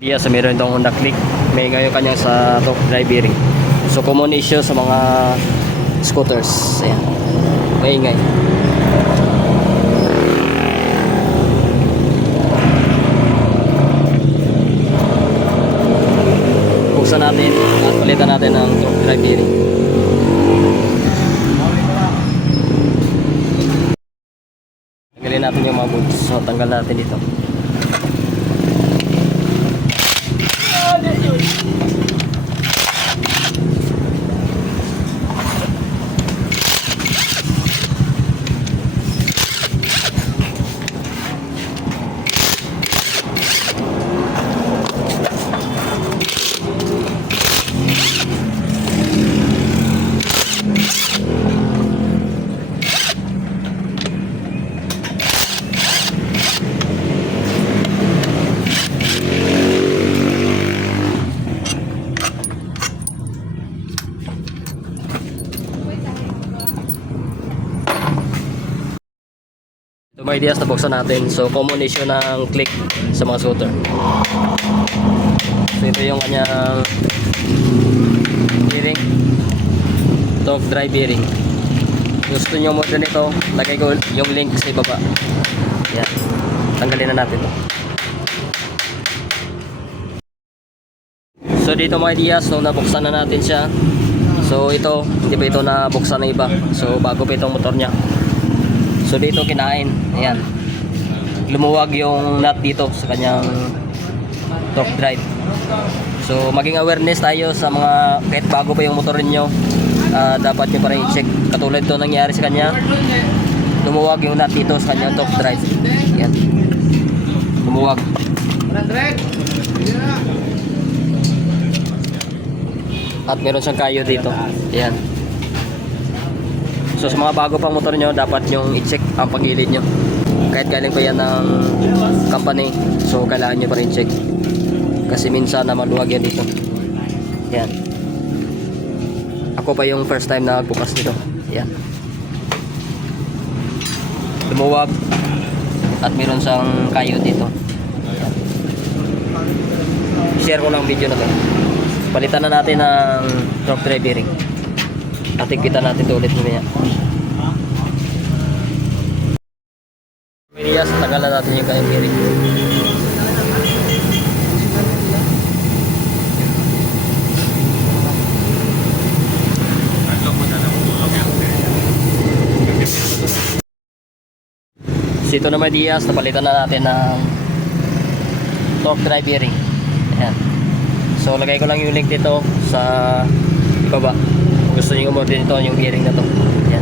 idea sa meron itong Honda Click. May ngayon kanyang sa top drive bearing. So common issue sa mga scooters. Ayan. Maingay. Buksan natin at palitan natin ng top drive bearing. Tanggalin natin yung mga bolts. So tanggal natin dito. Ideas na buksan natin. So, common issue ng click sa mga scooter. So, ito yung kanyang bearing. Torque drive bearing. Gusto nyo mo nito, lagay ko yung link sa ibaba. Yan. Tanggalin na natin to. So, dito mga ideas, no, nabuksan na natin siya. So, ito, hindi pa ito nabuksan ng iba. So, bago pa itong motor niya. So dito kinain. Ayan. Lumuwag yung nut dito sa kanyang top drive. So maging awareness tayo sa mga kahit bago pa yung motor niyo, ah, dapat nyo pa rin i-check. Katulad to nangyari sa kanya. Lumuwag yung nut dito sa kanyang top drive. Ayan. Lumuwag. At meron siyang kayo dito. Ayan. So sa mga bago pang motor nyo, dapat yung i-check ang pagilid nyo. Kahit galing pa yan ng company, so kailangan nyo pa rin check. Kasi minsan na maluwag yan dito. Yan. Ako pa yung first time na bukas nito. Yan. Lumuwag at meron siyang kayo dito. Yan. Share ko lang video na to. Palitan na natin ng torque drive bearing. Ating kita natin ito ulit mamaya. Minias, tagalan natin yung bearing. Sito na may Diaz, napalitan na natin ng torque drive bearing. Ayan. So lagay ko lang yung link dito sa baba. Gusto niyo umorder nito yung bearing na to. Ayan.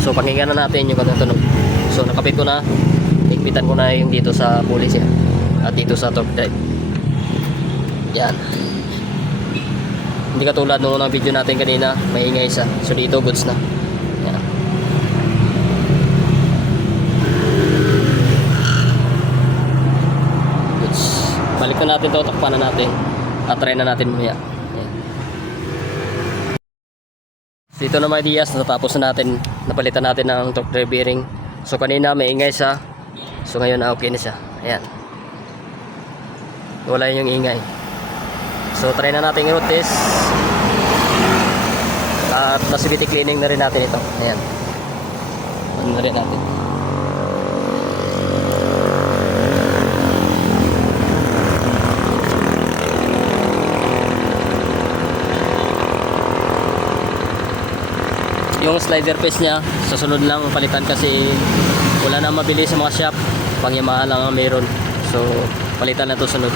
So pakinggan na natin yung kanong tunog. So nakapit ko na. Higpitan ko na yung dito sa pulis yan. At dito sa torque drive. Yan. Hindi katulad nung unang video natin kanina, may ingay isa. So dito goods na. Yan. Goods. Balik na natin to, takpan na natin. At try na natin mamaya. Yan. Dito na mga Diaz, natatapos na natin, napalitan natin ng torque drive bearing. So kanina may ingay siya. So ngayon na okay na siya. Ayan. Wala yung ingay. So try na natin i-root test. At possibility cleaning na rin natin ito. Ayan. Ano rin natin. Yung slider face niya. Sa sunod lang palitan kasi wala na mabili sa mga shop. Pang Yamaha lang ang meron. So palitan na to sunod.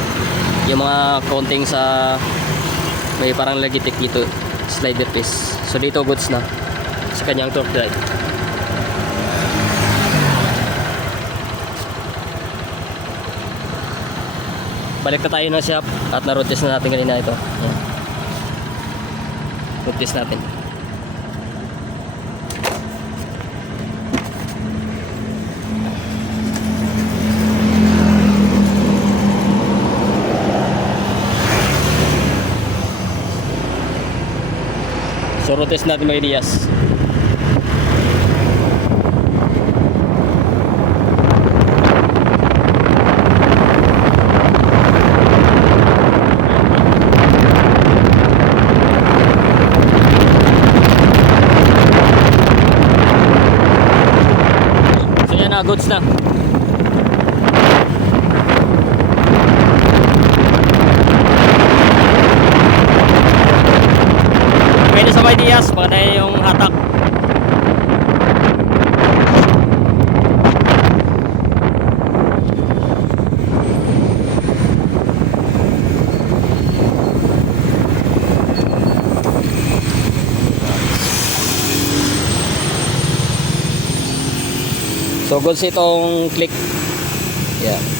Yung mga counting sa may parang lagitik dito slider face. So dito goods na sa kanyang torque drive. Balik na tayo ng shop at na-road test na natin kanina ito. Ayan. road test natin Rotest natin mga Elias. Na, ah, goods na. Diaz, baka tayo yung hatak. So goods itong click. Yeah.